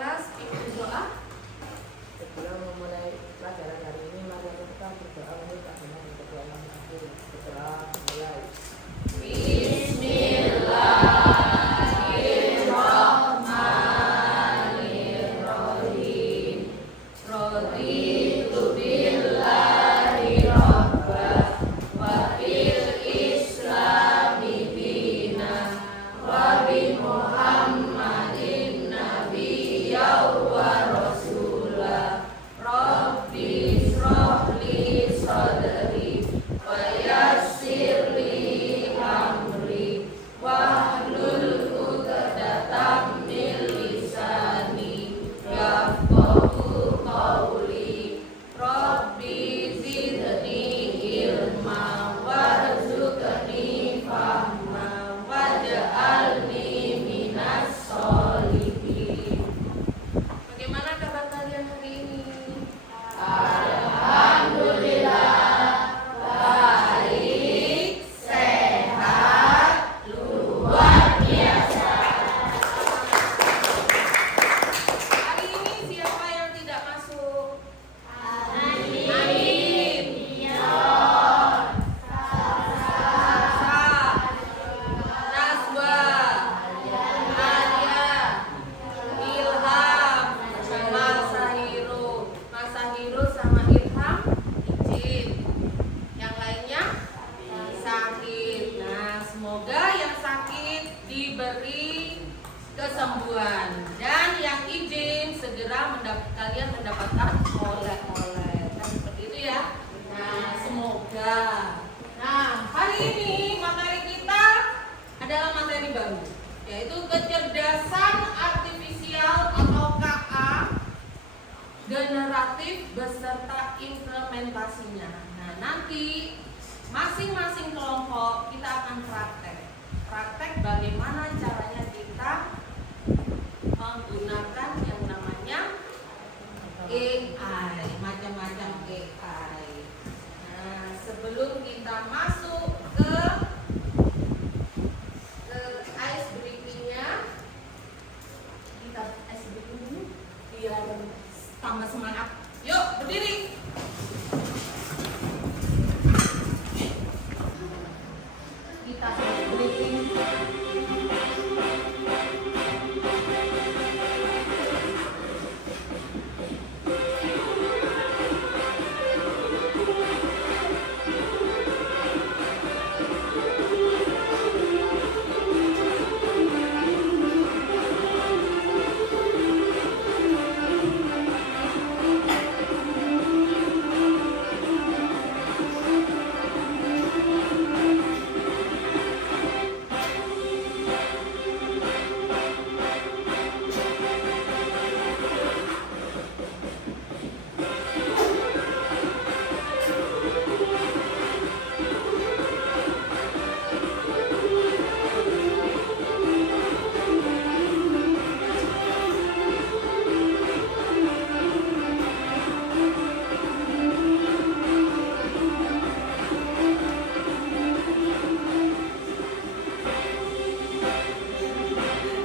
kelas ikut doa. Sebelum memulai pelajaran hari ini, mari kita berdoa untuk kebenaran kedua orang tua. Berdoa mulai. Bismillahirrahmanirrahim. Raditu billahi rabba wa bil islami dina wa bi Muhammadin nabiyya wa rasulah. Rabbi ishrah li sadri wa yassir li amri wahlul 'uqdatam min lisani yafqahu qawli. Rabbi zidni ilma warzuqni fahma waj'alni minas sholihin. Bagaimana kabar kalian hari ini? Alhamdulillah baik, sehat, luar biasa. Hari ini siapa yang tidak masuk? Amin. Naswa, Alia, Ilham, Masahiru sama Ilham izin. Yang lainnya sakit. Nah, semoga yang sakit diberi kesembuhan dan yang izin segera kalian mendapatkan oleh-oleh. Kan seperti itu ya. Nah, semoga. Nah, hari ini materi kita adalah materi baru, yaitu kecerdasan artifisial atau KA, generatif beserta implementasinya. Nah, nanti masing-masing kelompok kita akan praktek bagaimana caranya kita menggunakan yang namanya AI, macam-macam AI. Nah, sebelum kita masuk ke ice breaking-nya, kita ice breaking dulu biar tambah semangat. Yuk, berdiri. Kita ice breaking.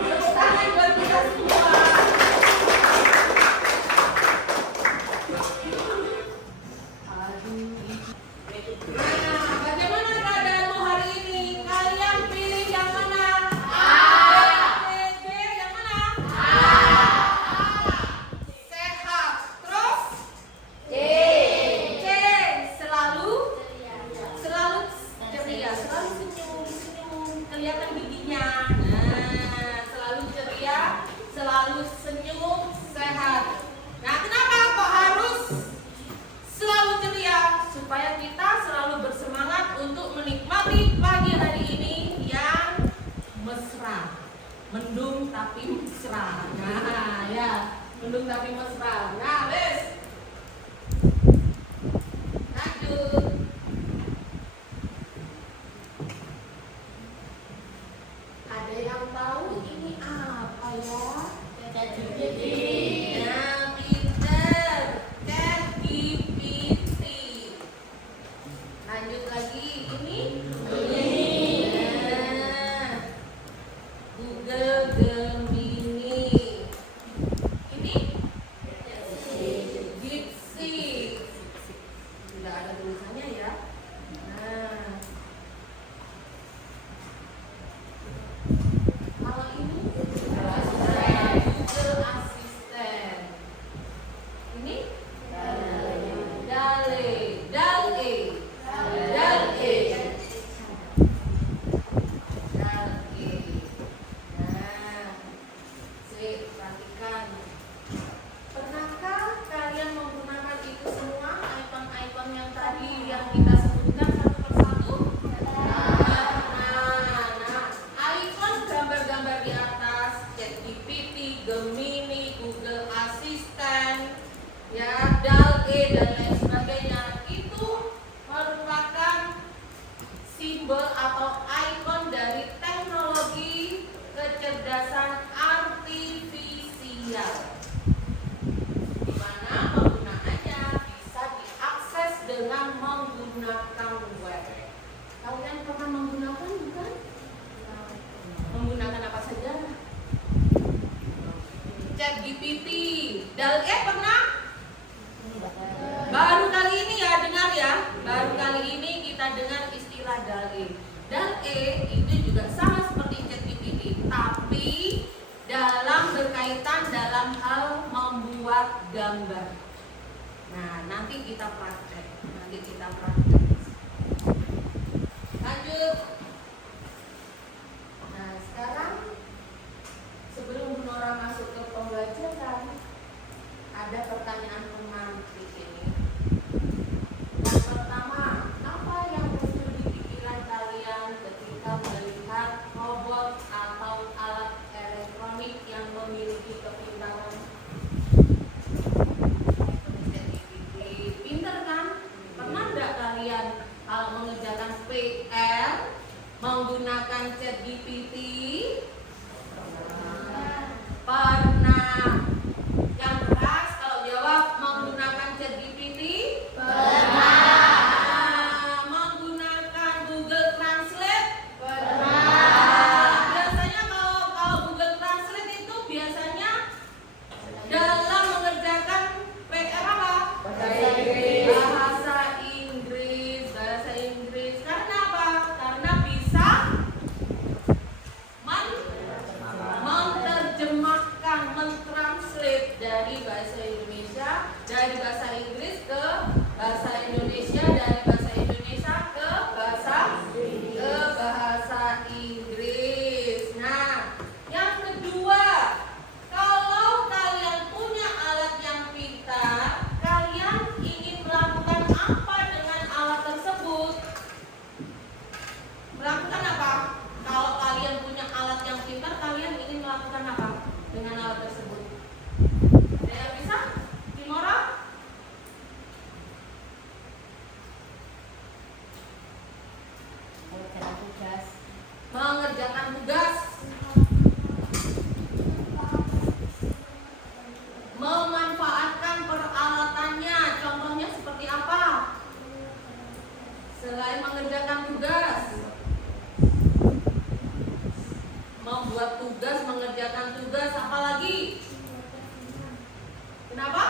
Tepuk tangan buat kita semua. Nah, bagaimana keadaanmu hari ini? Kalian pilih yang mana? A. B, yang mana? A. Sehat. Terus? C. Selalu ceria, selalu senyum, kelihatan giginya. Nah, selalu ceria, selalu senyum, sehat. Nah, kenapa kok harus selalu ceria? Supaya kita selalu bersemangat untuk menikmati pagi hari ini yang mesra. Mendung tapi mesra. Nah, ya, mendung tapi mesra. Nah, wes. Lanjut. Ada yang tahu ini apa ya? Nah, pinter. ChatGPT. Lanjut lagi. Ini? Nah, Google Gemini. finansial, di mana penggunaannya bisa diakses dengan menggunakan web. Kalian pernah menggunakan bukan? Menggunakan apa saja? ChatGPT, DALL-E pernah? Baru kali ini ya dengar ya. Baru kali ini kita dengar istilah DALL-E. DALL-E itu juga sama seperti ChatGPT, tapi dalam berkaitan dalam hal membuat gambar. Nah, nanti kita praktek. Lanjut. Nah, sekarang sebelum Bu Nora masuk ke pembelajaran, ada pertanyaan pemantik ini. Yang pertama, apa yang muncul di pikiran kalian ketika melihat robot atau alat elektronik yang memiliki kepintaran? Pintar kan? Pernah nggak kalian kalau mengerjakan PR menggunakan ChatGPT? Pernah. Yang keras kalau jawab menggunakan ChatGPT? Pernah. Menggunakan Google Translate? Pernah. Biasanya kalau Google Translate itu biasanya dalam mengerjakan PR apa? Bahasa Inggris. Karena apa? Karena bisa menerjemahkan, mentranslate dari bahasa Indonesia, dari bahasa Inggris ke bahasa Indonesia, dari bahasa Indonesia ke bahasa Inggris. Nah, yang kedua, kalau kalian punya alat yang pintar, kalian ingin melakukan apa dengan alat tersebut? Melakukan apa? Kalau kalian punya alat yang pintar, kalian ingin melakukan apa dengan alat tersebut? Ada yang bisa? Timora? Mengerjakan tugas. Memanfaatkan peralatannya. Contohnya seperti apa? Selain mengerjakan tugas, membuat tugas, mengerjakan tugas, apa lagi? Kenapa?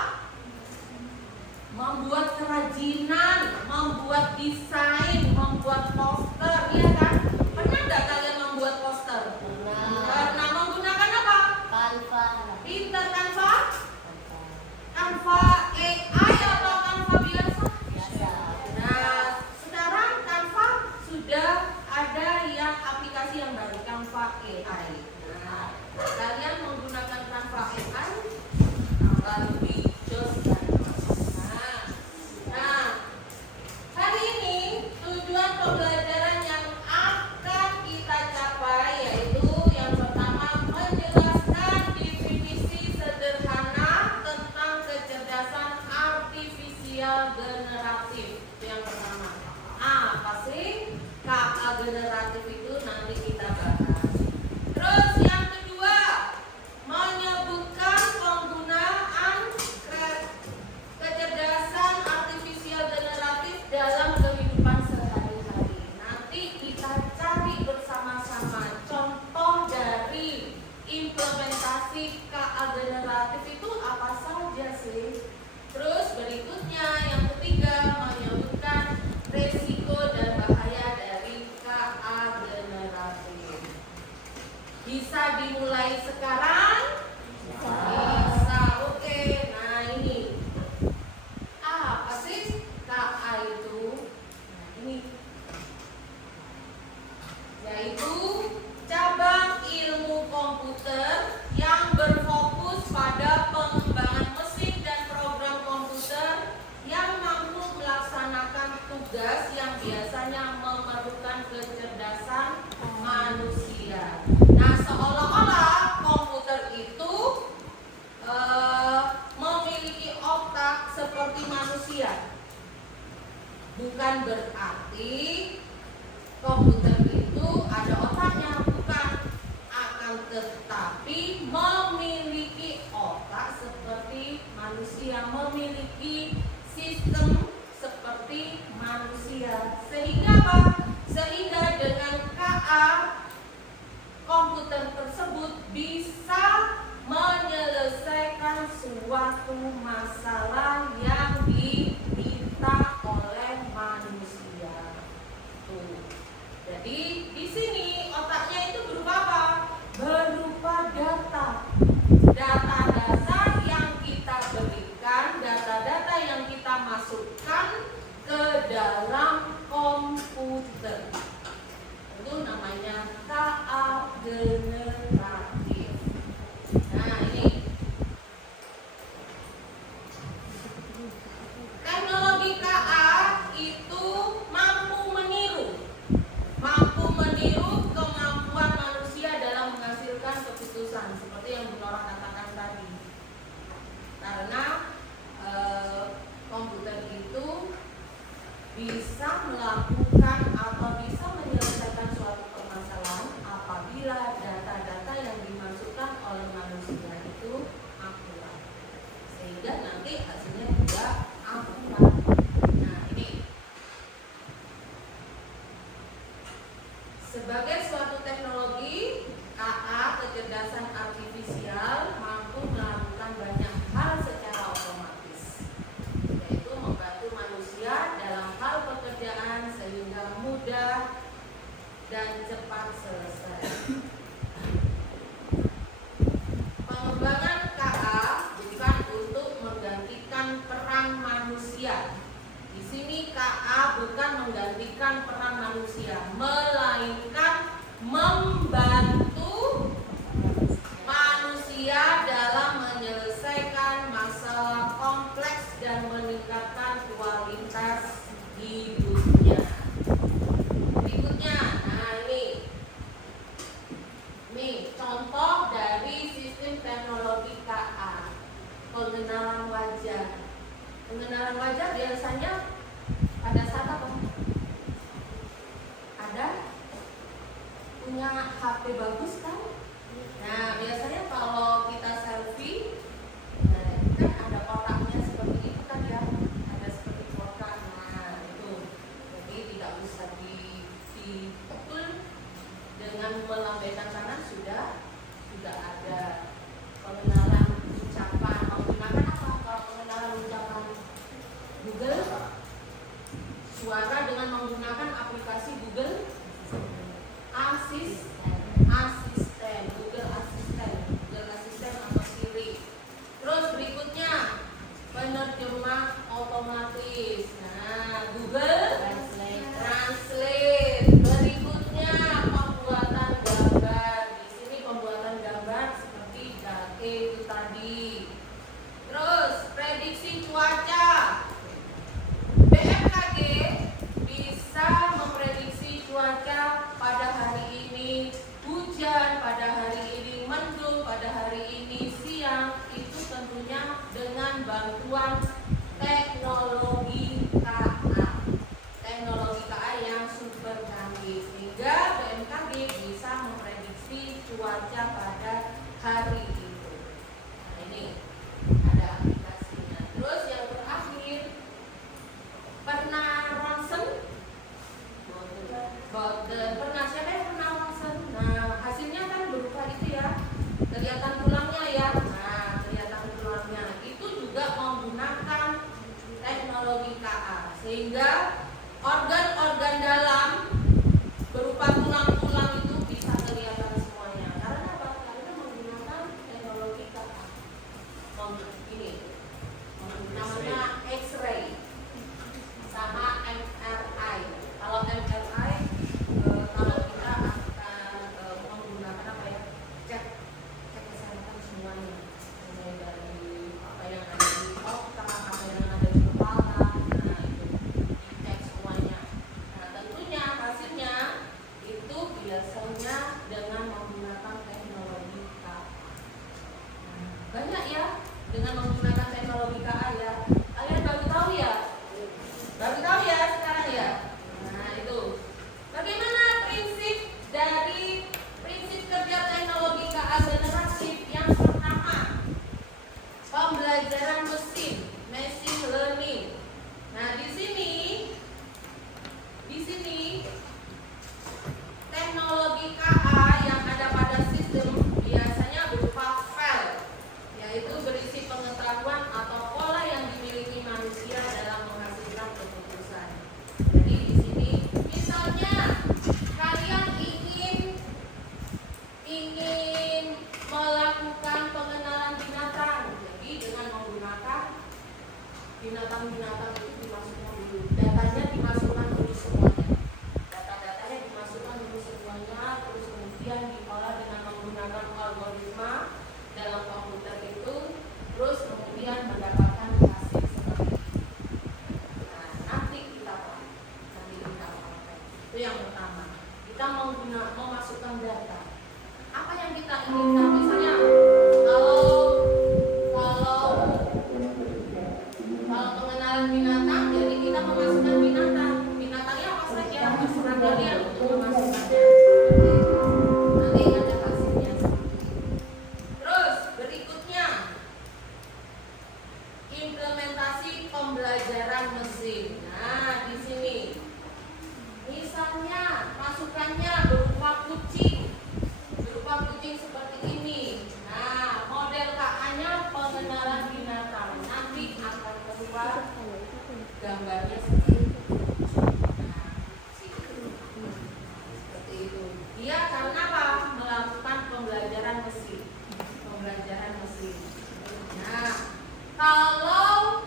Membuat kerajinan, membuat desain, membuat poster, iya kan? Pernah nggak kalian membuat poster? Pernah. Menggunakan apa? Canva. Pintar Canva? Canva AI atau Canva biasa? Nah, sekarang Canva sudah ada yang aplikasi yang baru, Canva AI. Nah, kalian menggunakan Canva AI lebih jos dan nah, hari ini tujuan pembelajaran yang akan kita capai yaitu yang pertama menjelaskan definisi sederhana tentang kecerdasan artifisial generatif. Itu yang pertama. Apa sih KA generatif itu? Nanti kita bahas. Terus yang kedua, menyebutkan penggunaan kecerdasan artifisial generatif dalam kehidupan sehari-hari. Nanti kita cari bersama-sama contoh dari implementasi KA generatif itu apa saja sih. Terus berikutnya yang ketiga, menyebutkan resiko dan bahaya dari KA generatif. Bisa dimulai sekarang? Bisa. Oke. Nah, ini apa sih KA itu? Nah, ini yaitu cabang ilmu komputer yang berfokus pada pengembangan mesin dan program komputer yang mampu melaksanakan tugas yang biasanya memerlukan kecerdasan manusia. Nah, seolah-olah komputer itu memiliki otak seperti manusia. Bukan berarti komputer itu ada otaknya, bukan. Akan tetapi memiliki otak suatu masalah yang diminta oleh manusia. Tuh. Jadi di sini otaknya itu berupa apa? Berupa data. Data-data yang kita berikan, data-data yang kita masukkan ke dalam komputer. Itu namanya KA generatif. Nah, ini teknologi KA itu mampu meniru kemampuan manusia dalam menghasilkan keputusan seperti yang Bu Nora katakan tadi. Karena komputer itu bisa melakukan atau bisa menyelesaikan suatu permasalahan apabila data-data yang dimasukkan oleh manusia itu akurat, sehingga nanti hasilnya juga akurat. Nah, ini sebagai suatu teknologi KA, kecerdasan artifisial, mampu melakukan banyak hal secara otomatis, yaitu membantu manusia dalam hal pekerjaan sehingga mudah dan cepat selesai. Pengembangan KA bukan untuk menggantikan peran manusia. Di sini KA bukan menggantikan peran manusia, melainkan membantu manusia dalam menyelesaikan masalah kompleks dan meningkatkan kualitas hidupnya. Berikutnya, nah ini contoh dari sistem teknologi KA, pengenalan wajah. Pengenalan wajah biasanya pada saat apa? Ada punya HP bagus kan? Nah, biasanya kalau kita selfie, nah, kan ada kotaknya seperti itu kan ya, ada seperti kotak. Nah, itu. Jadi tidak usah dipukul dengan melambaikan tangan, sudah ada pengenalan ucapan. Menggunakan apa? Kalau pengenalan ucapan Google suara dengan menggunakan aplikasi Google Assistant, Google Assistant atau Siri. Terus berikutnya penerjemah otomatis. Nah, Google Translate. Berikutnya pembuatan gambar. Di sini pembuatan gambar seperti jake itu tadi. Terus prediksi cuaca. BMKG bisa memprediksi cuaca pada hari ini hujan, pada hari ini mendung, pada hari ini siang. Itu tentunya dengan bantuan teknologi KA. Teknologi KA yang super canggih, sehingga BMKG bisa memprediksi cuaca pada hari itu. Nah, ini ada aplikasinya. Terus yang terakhir, pernah ronsen? Pernah, siapa yang pernah ronsen? Nah, hasilnya kan berupa itu ya, kelihatan tulangnya ya. Nah, kelihatan tulangnya itu juga menggunakan teknologi KA, sehingga organ-organ dalam berupa tulang-tulang itu bisa kelihatan semuanya. Karena apa? Karena menggunakan teknologi KA. Ini namanya X-ray sama MRI. Kalau MRI, kalau kita akan menggunakan apa ya, cek kesehatan semuanya, mulai dari apa yang ada di otak, apa yang ada di kepala. Nah, itu dicek semuanya. Nah, tentunya hasilnya itu biasanya dengan menggunakan teknologi KA. Banyak ya dengan menggunakan teknologi KA ya. Kalian baru tahu ya? Baru tahu ya sekarang ya? Nah, itu. Bagaimana prinsip kerja teknologi KA generatif? Yang pertama, pembelajaran mesin, machine learning. Nah, di sini teknologi KA yang ada pada sistem biasanya berupa file, yaitu berisi pengetahuan binatang-binatang itu dimasukkan dulu, datanya dimasukkan dulu semuanya, data-datanya dimasukkan dulu semuanya, terus kemudian diolah dengan menggunakan algoritma dalam komputer itu, terus kemudian mendapatkan hasil seperti ini. Nah, nanti kita pakai. Itu yang pertama. Kita memasukkan data. Apa yang kita inginkan? Misalnya, kalau pengenalan binatang, jadi kita memasukkan binatang. Binatangnya apa saja? Terserah kalian untuk memasukkannya. Nanti ada hasilnya. Terus berikutnya, implementasi pembelajaran mesin. Nah, di sini, misalnya masukannya berupa kucing seperti ini. Nah, model KA-nya pengenalan binatang. Nanti akan keluar gambarnya seperti itu. Nah, seperti itu. Dia karena apa? Melakukan pembelajaran mesin. Nah, kalau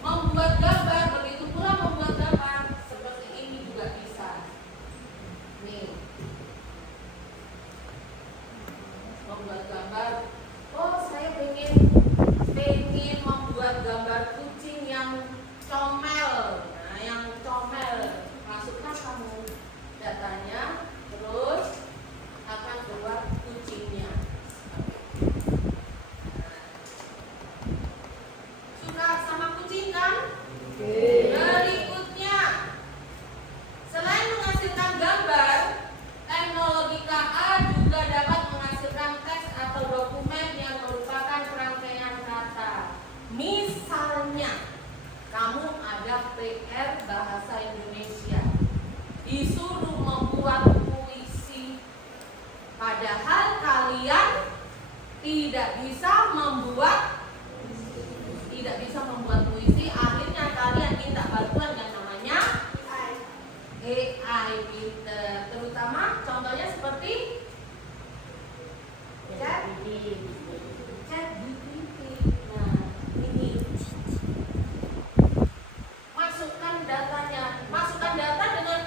membuat gambar, begitu pula membuat gambar seperti ini juga bisa. Nih, membuat gambar. Oh, saya pengen membuat gambar kucing yang comel. Nah, yang comel, masukkan kamu datanya, terus akan keluar kucingnya. Suka sama kucing kan? Berikutnya, selain menghasilkan gambar, teknologi KA juga dapat menghasilkan teks atau dokumen yang merupakan rangkaian kata. Misalnya, kamu ada PR bahasa Indonesia, disuruh membuat puisi, padahal kalian tidak bisa membuat puisi. Akhirnya kalian minta bantuan yang namanya AI Pinter. Terutama contohnya seperti ChatGPT. Nah, ini masukkan data dengan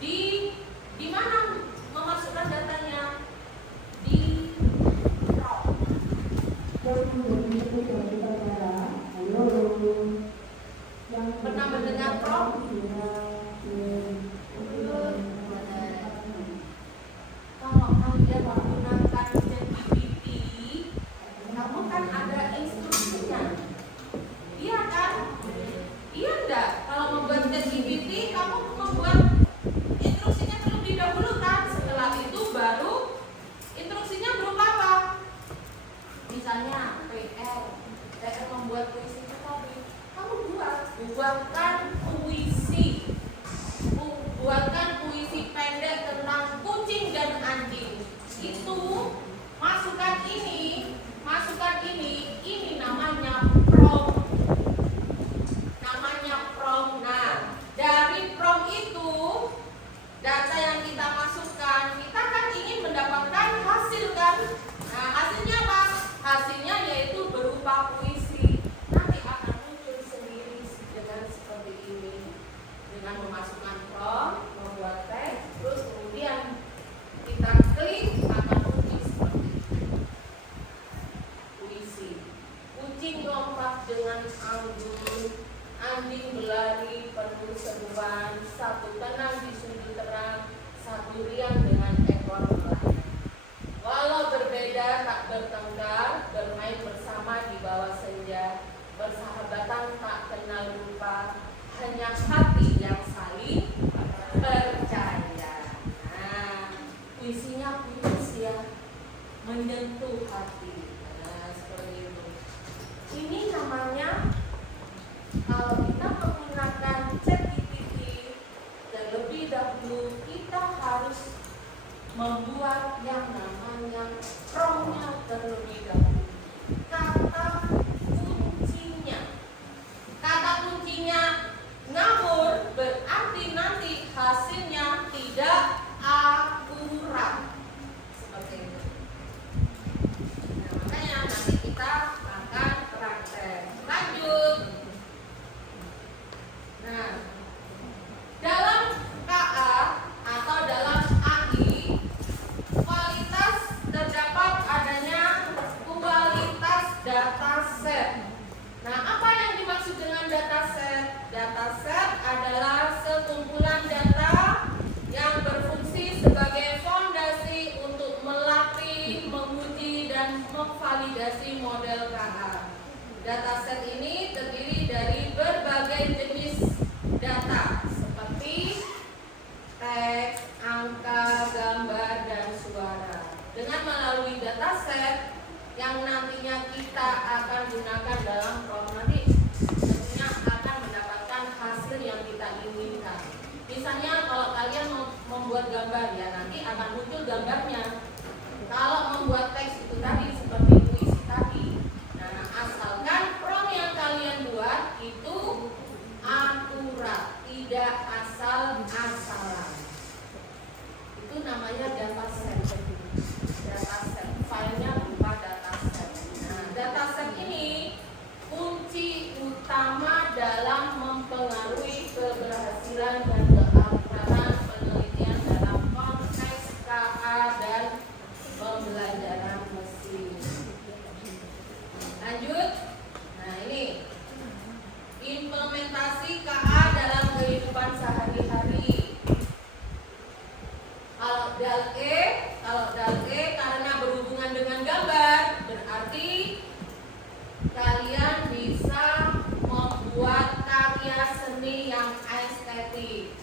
di mana memasukkan datanya? Di pernah mendengar prompt? Kalau kalian menggunakan ChatGPT, kamu kan ada instruksinya. Iya kan? Iya enggak? Kalau membuat ChatGPT, kamu membuat instruksinya terlebih dahulu kan? Setelah itu baru instruksinya berupa apa? Misalnya PR membuat puisi itu tadi. Kamu buatkan puisi pendek tentang kucing dan anjing. Itu masukkan ini namanya prompt. Nah, dari prompt itu data yang kita masukkan, kita kan ingin mendapatkan hasil kan? Nah, hasilnya apa? Hasilnya yaitu berupa puisi. Nanti akan muncul sendiri dengan seperti ini. Dengan memasukkan prompt, membuat teks, terus kemudian kita klik, akan muncul seperti ini. Puisi. Kucing lompat dengan anggun, anjing berlari penuh seruan, satu tenang di sudut terang, satu riang dengan ekor melayang. Walau berbeda tak bertengkar, bermain bersama di bawah senja, bersahabatan tak kenal lupa, hanya hati yang saling percaya. Nah, puisinya puisi ya, menyentuh hati. Nah, seperti itu. Ini namanya, kalau kita menggunakan ChatGPT, terlebih dahulu kita harus membuat yang namanya prompt-nya terlebih dahulu. Kata kuncinya ngawur berarti nanti hasilnya tidak akurat. Seperti itu. Nah, gambar ya, nanti akan muncul gambarnya. Kalau membuat teks itu tadi seperti puisi tadi, nah asalkan prompt yang kalian buat itu akurat, tidak asal-asalan. Itu namanya dataset. Dataset, filenya berupa dataset. Nah, dataset ini kunci utama dalam mempengaruhi keberhasilan dan keakuratan penelitian dalam konteks KA dan pembelajaran mesin. Lanjut. Nah, ini implementasi KA dalam kehidupan sehari-hari. Kalau DAL-E karena berhubungan dengan gambar, berarti kalian bisa membuat karya seni yang estetik.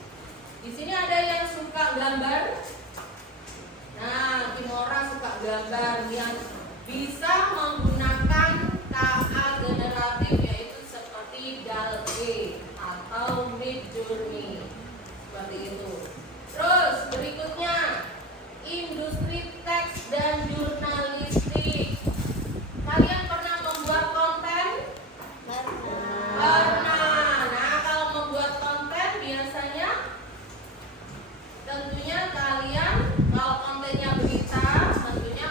Di sini ada yang suka gambar. Nah, Kimora suka gambar yang bisa menggunakan KA generatif, yaitu seperti DAL-E atau Midjourney. Seperti itu. Terus berikutnya, industri teks dan jurnalistik. Kalian pernah membuat konten? Pernah. Nah, kalau membuat konten biasanya tentunya kalian, kalau kontennya berita, tentunya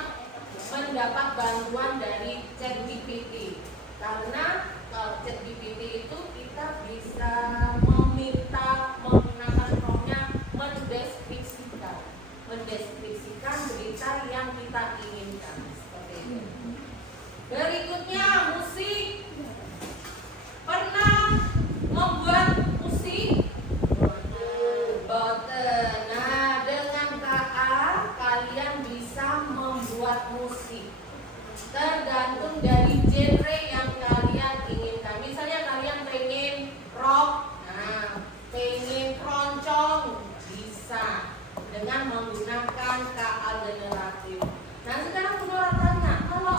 mendapat bantuan dari ChatGPT. Karena kalau ChatGPT itu kita bisa meminta menggunakan prompt-nya mendeskripsikan berita yang kita inginkan. Seperti itu. Berikutnya, musik. Pernah membuat musik? Boten. Nah, dengan KA kalian bisa membuat musik. Tergantung dari genre yang kalian inginkan. Misalnya kalian pengen rock, nah, pengen keroncong, bisa dengan menggunakan KA generatif. Nah, sekarang Nora tanya, kalau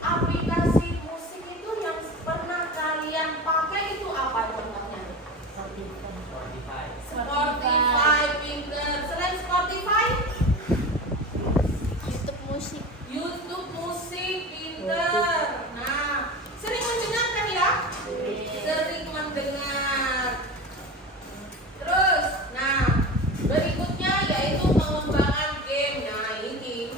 aplikasi musik itu yang pernah kalian pakai itu apa contohnya? Spotify, Pinter. Selain Spotify? YouTube musik, Pinter. Nah, sering mendengarkan ya? Sering mendengar. Terus, nah, berikutnya yaitu pengembangan game. Nah, ini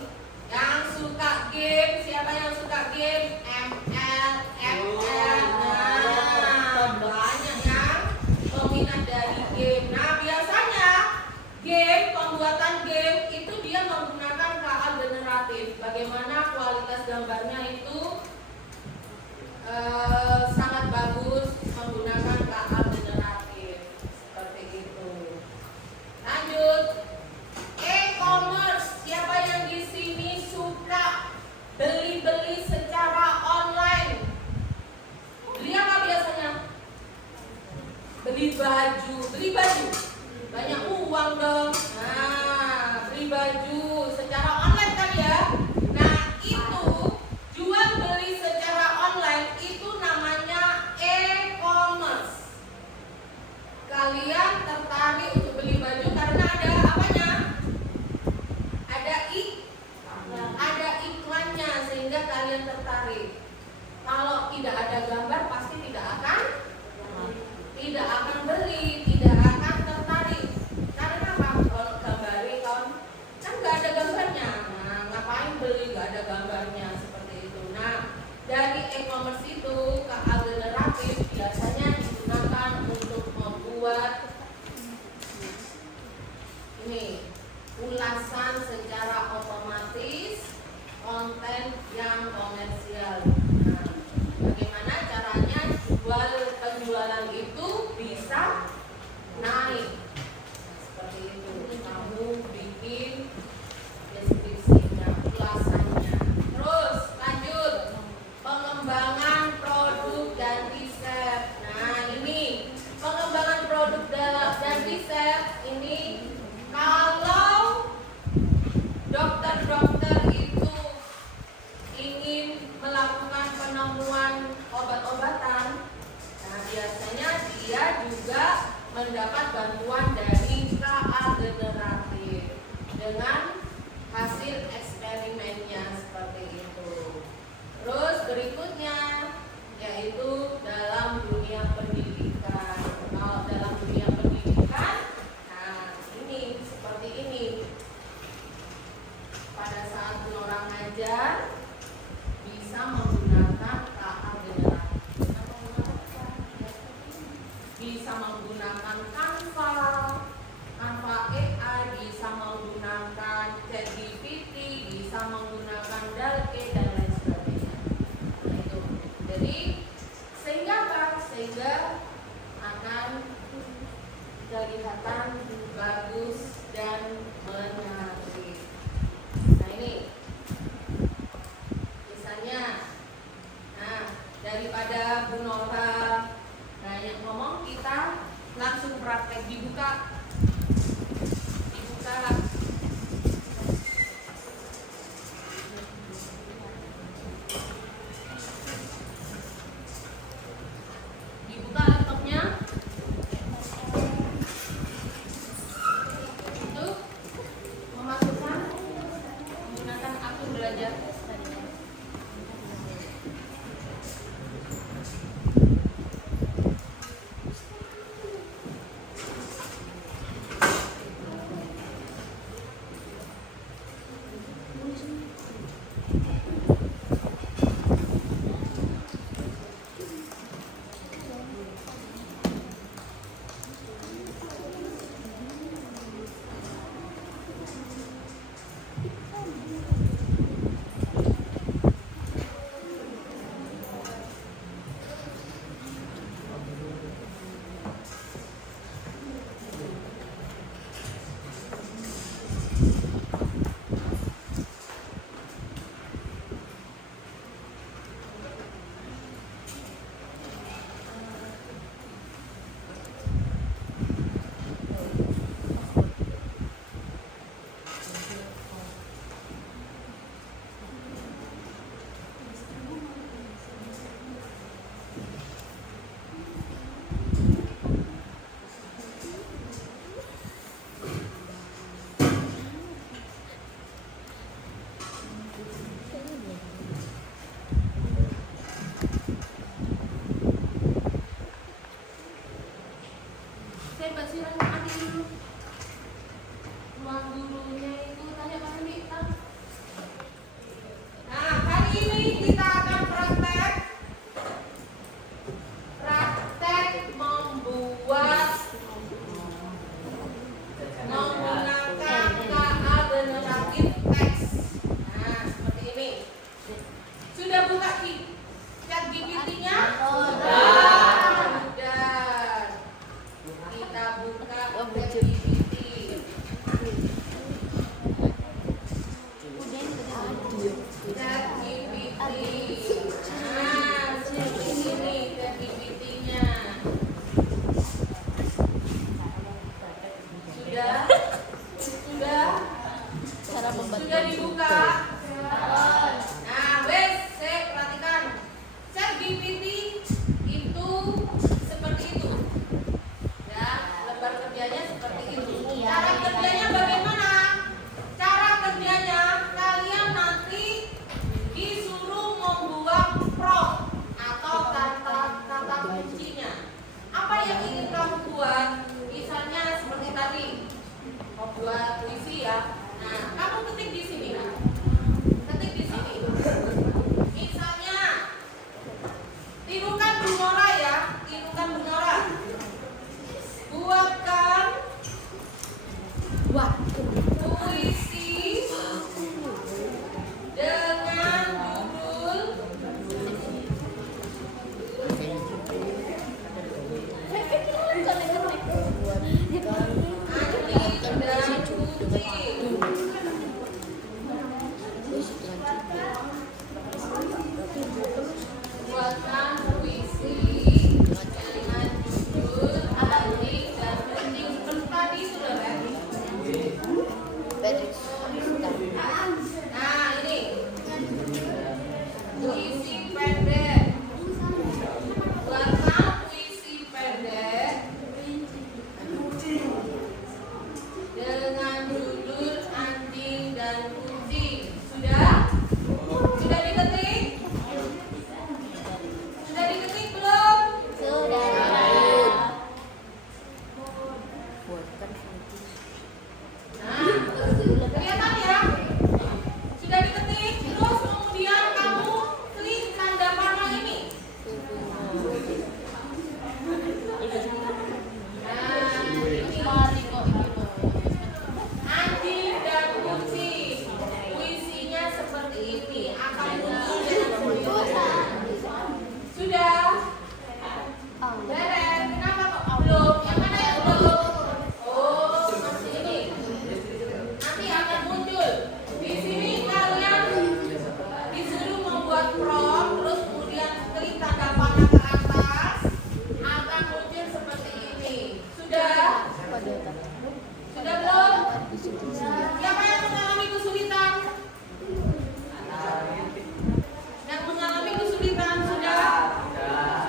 yang suka game, siapa yang suka game? ML, FL. Nah, banyak yang peminat dari game. Nah, biasanya game, pembuatan game itu dia menggunakan KA generatif. Bagaimana kualitas gambarnya itu sangat bagus menggunakan KA generatif. Seperti itu. Lanjut. E-commerce. Siapa yang di sini suka beli-beli secara online? Beli apa biasanya? Beli baju. Beli baju. Banyak uang dong. Nah, beli baju secara online kan ya? Nah, itu jual beli secara online itu namanya e-commerce. Kalian tertarik untuk beli baju karena ada apanya? Ada iklannya sehingga kalian tertarik. Kalau tidak ada gambar pasti tidak akan beli, tidak akan tertarik. Karena apa? Kalau gambarnya kan nggak ada gambarnya. Nah, ngapain beli nggak ada gambarnya, seperti itu. Nah, dari e-commerce itu KA generatif biasanya digunakan untuk membuat ini ulasan secara otomatis konten yang komersial. Nah, bagaimana caranya? Jadi sehingga apa? Sehingga akan kelihatan bagus dan menarik. Nah ini misalnya, nah daripada Bu Nora banyak ngomong, kita langsung praktek. Dibuka laptopnya untuk memasukkan menggunakan akun belajar. Saya basiran adik dulu. Ruang gurunya itu tanya pada Mita. Nah, hari ini kita akan praktek membuat menggunakan KA generatif teks. Nah, seperti ini. Sudah buka chat GPT-nya? Sudah. Kita buka chat GPT. Chat GPT. Nah, seperti ini chat GPT-nya. Sudah dibuka. Nah, wes, saya perhatikan. Chat GPT itu seperti itu. Ya, lembar kerjanya seperti itu. Cara kerjanya bagaimana? Cara kerjanya kalian nanti disuruh membuat prompt atau kata-kata kuncinya. Apa yang ingin kamu buat? Misalnya seperti tadi, membuat puisi ya. Nah, kamu ketik di sini. Ketik di sini. Misalnya, tirukan Bu Nora ya, tirukan Bu Nora. Buatkan puisi dengan judul Andi dan Kucing. Buatkan puisi dengan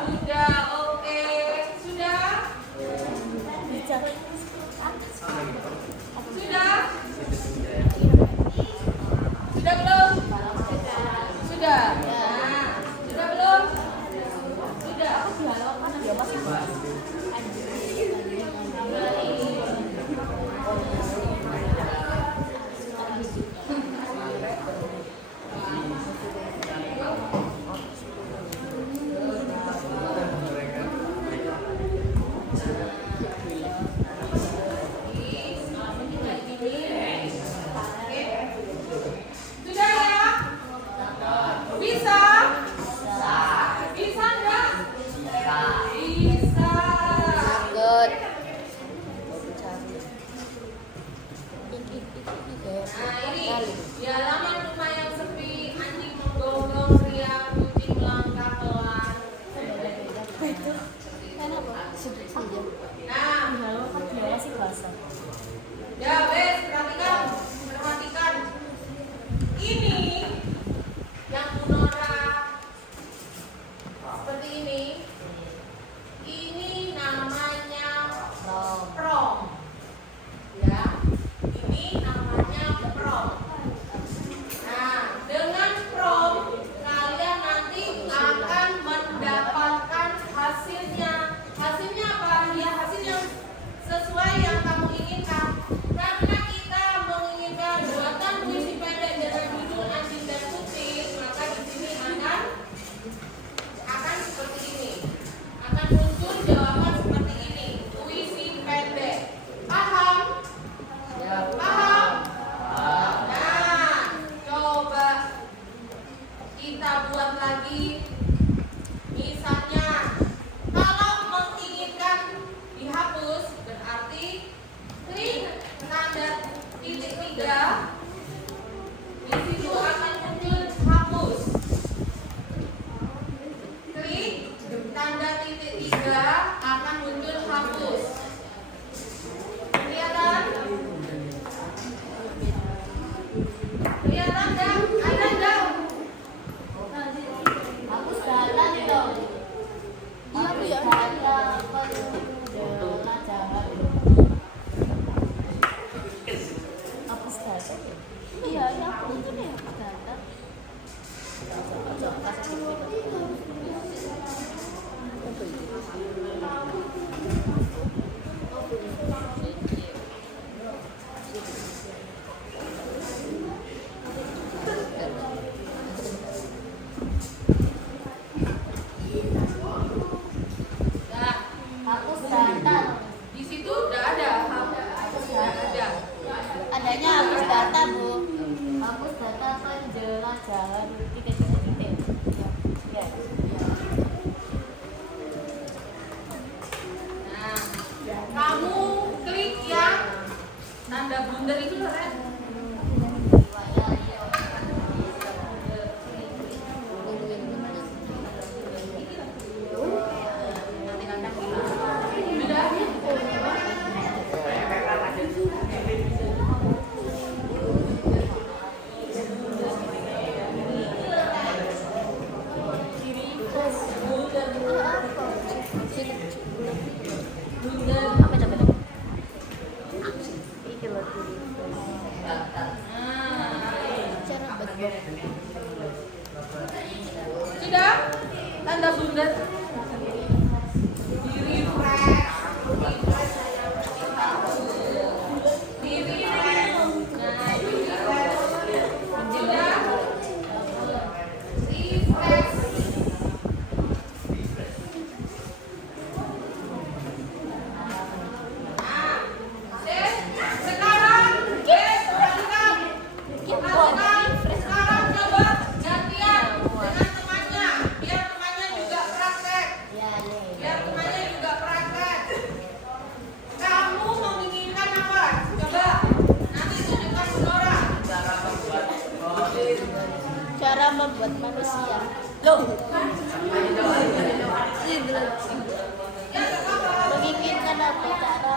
Sudah, oke. Sudah? Sudah? Sudah belum? Sudah. Nah, sudah belum? Sudah. Sudah ya? Bisa? Bisa enggak? Bisa. Good. Nah ini di halaman rumah yang sepi, anjing menggonggong riang, kucing melangkah pelan. Nah, ya wes perhatikan, perhatikan. Ini yang Bu Nora seperti ini. Ini namanya prom. Ya, ini namanya prom. Nah, dengan prom kalian nanti akan mendapatkan hasilnya. Hasilnya apa? Ya hasil yang sesuai yang kamu inginkan. Karena kita menginginkan buatan puisi pendek dengan judul Anjing dan Kucing, maka di sini akan seperti ini. Akan muncul jawaban seperti ini. Puisi pendek. Paham? Paham? Nah, coba kita buat lagi. Misalnya, kalau menginginkan dihapus, berarti klik tanda titik 3. Di situ akan muncul hapus. Klik tanda titik 3 akan muncul hapus. Kelihatan? Kelihatan enggak? Ada enggak? Iya, aku itu nih hapus data. Nah, Hapus data. di situ udah ada. Ada. Adanya hapus data, Bu. Hapus data penjelajahan titik-titik. Ya. Nah, kamu klik yang tanda blunder itu loh, Ren. Apa coba? Iki loh. Cara Sudah? Tanda blunder. Di refresh. Di refresh. Nah, di refresh. Sudah? Refresh. Sekarang, sekarang coba gantian dengan temannya, biar temannya juga praktek. Biar temannya juga praktek. Kamu menginginkan apa? Coba nanti tunjukkan Bu Nora. cara membuat manusia. Loh. Menginginkan apa cara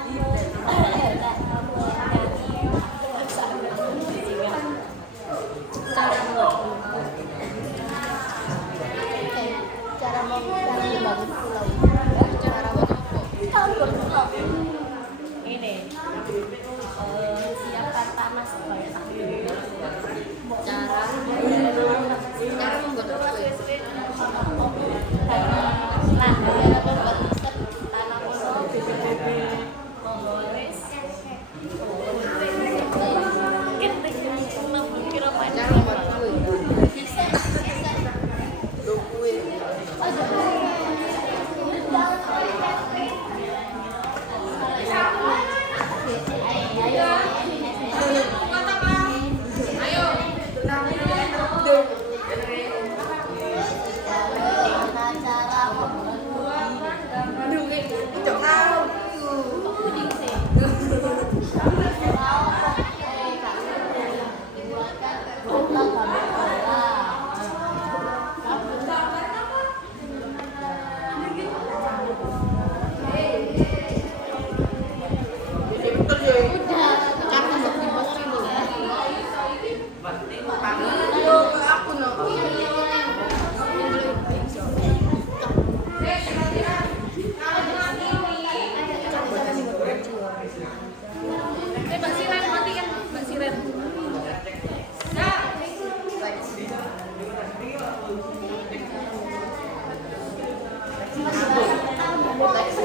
cara membangun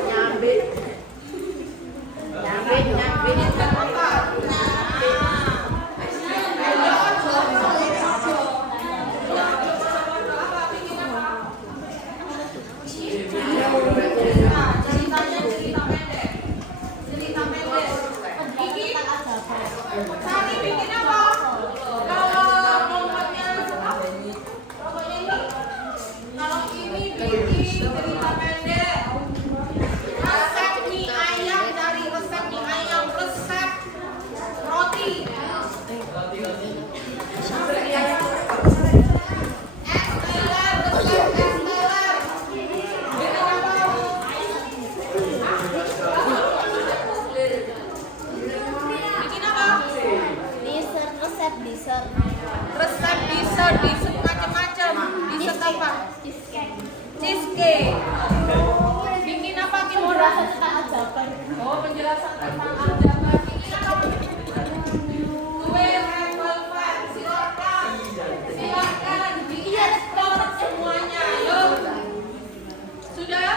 Nyambe. Cerita pendek. Bikin Sari bikin apa? Kalau kelompoknya ini, kalau ini bikin cerita pendek. Resep mie ayam dari resep mie ayam, resep roti. Es teler, resep es teler. Bikin apa? Bikin apa? Dessert, resep dessert. Resep dessert macam-macam. Dessert apa? Cheesecake. Bikin apa Kimura? Oh, penjelasan tentang ajaban. Bikin apa? Kue red velvet. Silakan. Silakan di-explore semuanya. Yuk. Sudah?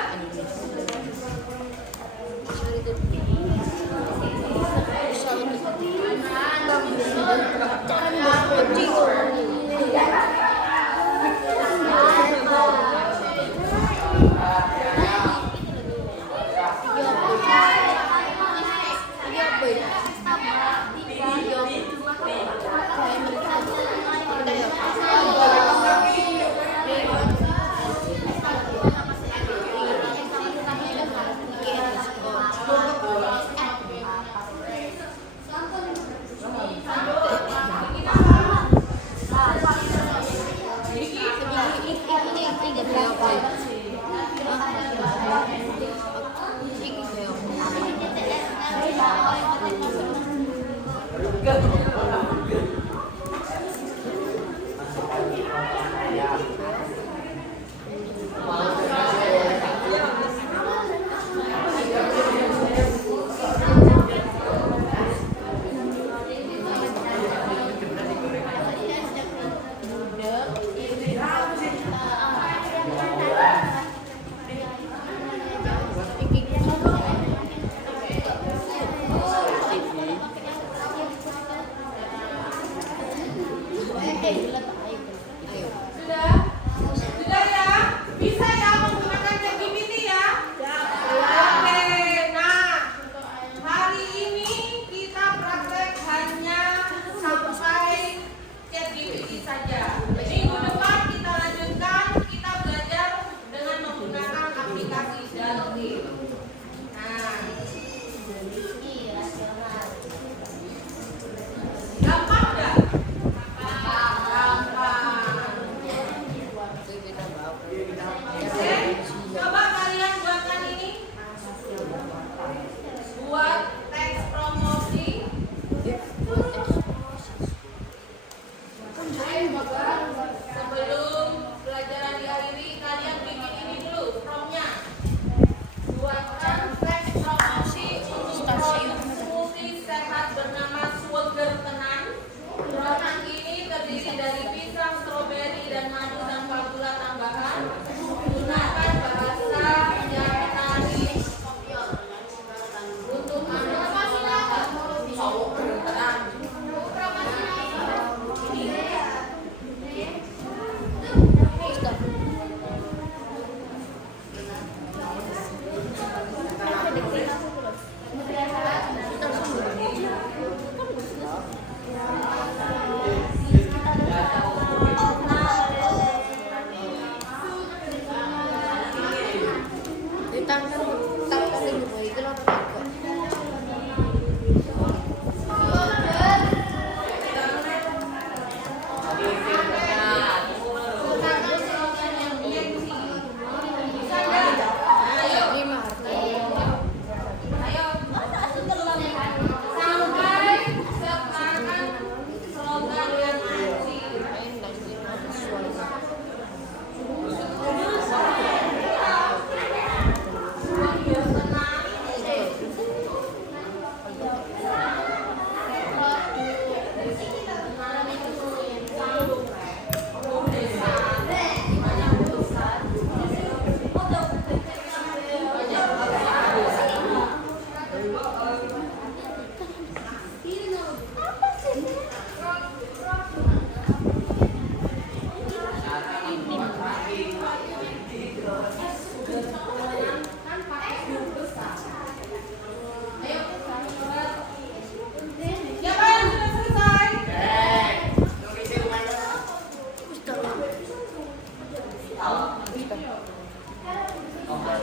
Sudah? Sudah ya? Bisa ya menggunakan ChatGPT ya? Oke, nah hari ini kita praktek hanya sampai ChatGPT saja. Minggu depan kita lanjutkan, kita belajar dengan menggunakan aplikasi Dalgit. Nah, gampang nggak? Oke, coba kalian buatkan ini. Buat teks promosi. Sebelum pelajaran diakhiri, kalian bikin ini dulu promnya. Buatkan teks promosi untuk produk smoothie sehat bernama Swagger Tenan. Produk ini terdiri dari pisang, stroberi, dan madu tanpa gula tambahan. Gunakan bahasa yang tadi. Untuk Anda menggunakan Swagger Tenan.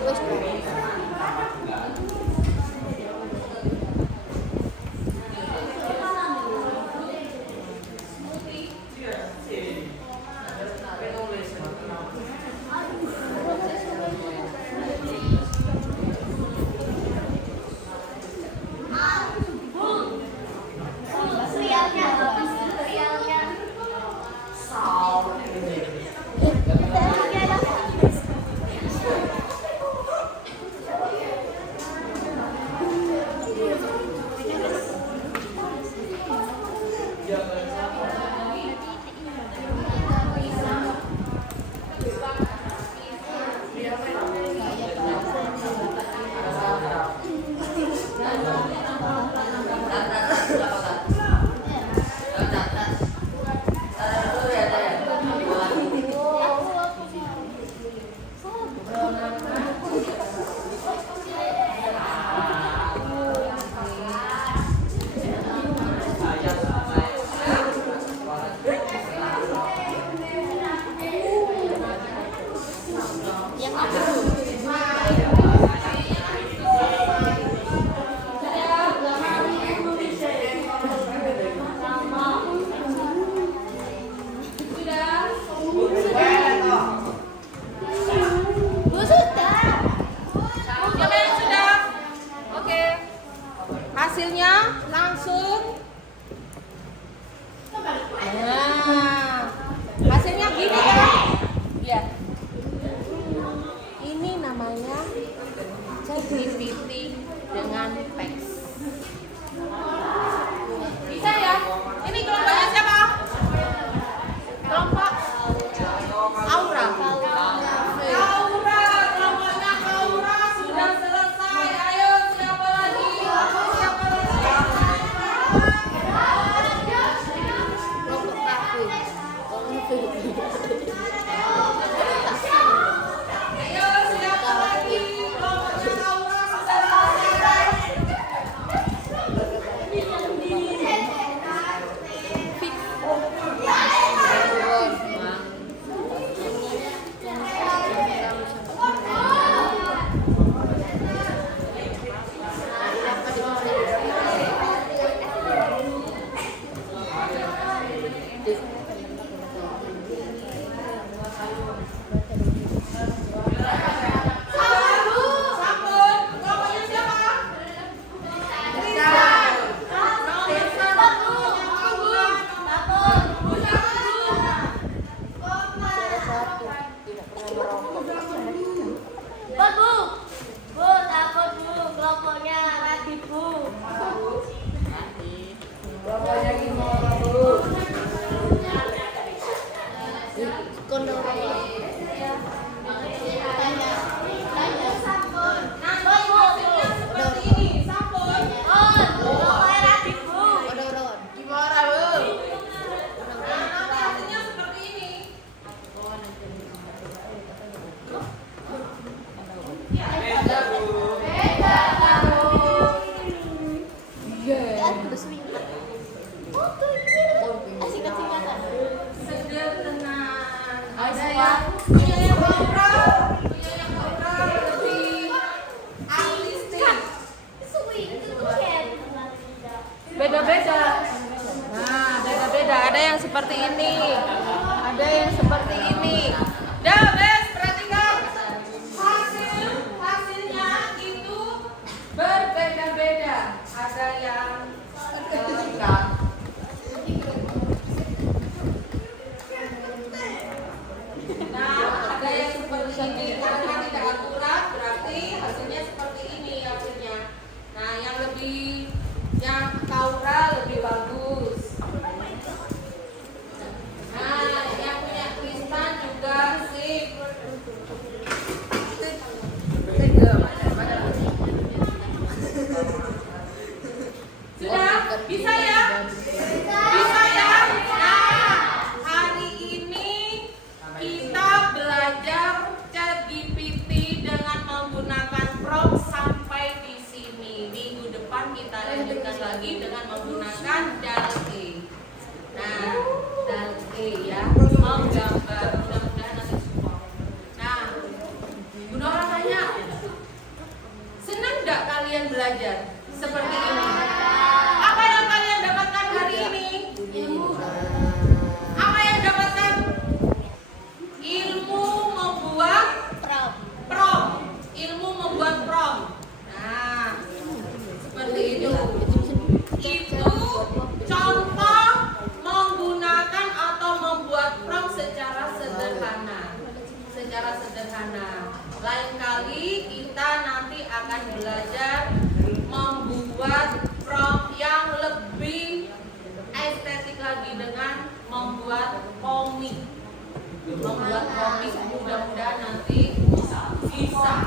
Wes. Bu sudah. Siapa yang sudah? Oke. Hasilnya langsung. Nah, hasilnya gini kan? Lihat. Ini namanya ChatGPT dengan teks. Bisa ya? Ini kelompoknya siapa? Kelompok Aura. Aura, kelompoknya Aura sudah selesai. Ayo, siapa lagi? Siapa lagi? Kelompok aku. Ayo, siapa lagi? Kelompoknya Aura sudah selesai. Sabun, kelompoknya siapa? Bu, takut bu, kelompoknya Radit bu. Bapaknya gimana, Bu? Kondor. Tanya sabun. Nanti hasilnya seperti ini, sabun. Kelompoknya Radit bu. Odoron. Gimana, Bu? Nah, nanti hasilnya seperti ini. Beda, Bu. Ya, terus minta. Oh, tuh singkat-singkatan. Sederhana. Ada yang punya yang Aura, punya yang Aura lebih artistik. Beda-beda. Nah, beda-beda. Ada yang seperti ini, ada yang seperti ini. Dah, Bes, perhatikan. Hasilnya itu berbeda-beda. Ada yang lengkap. Nah, ada yang seperti ini. Karena tidak akurat, berarti hasilnya seperti ini hasilnya. Nah, yang Kaura lebih bagus. Nah, yang punya Kristan juga sip. Sudah? Bisa ya? Bisa ya? Nah, hari ini kita belajar ChatGPT dengan menggunakan prompt sampai di sini. Minggu depan kita lanjutkan lagi dengan menggunakan DALL-E. Nah, DALL-E ya, menggambar. Mudah-mudahan nanti support. Nah, Bu Nora tanya, kalian belajar seperti ini. Apa yang kalian dapatkan hari ini? Apa yang dapatkan? Ilmu membuat prom. Ilmu membuat prom. Nah, seperti itu. Itu contoh menggunakan atau membuat prom secara sederhana. Secara sederhana. Lain kali kita nanti akan belajar membuat prom yang lebih estetik lagi dengan membuat komik. Mudah-mudahan nanti bisa.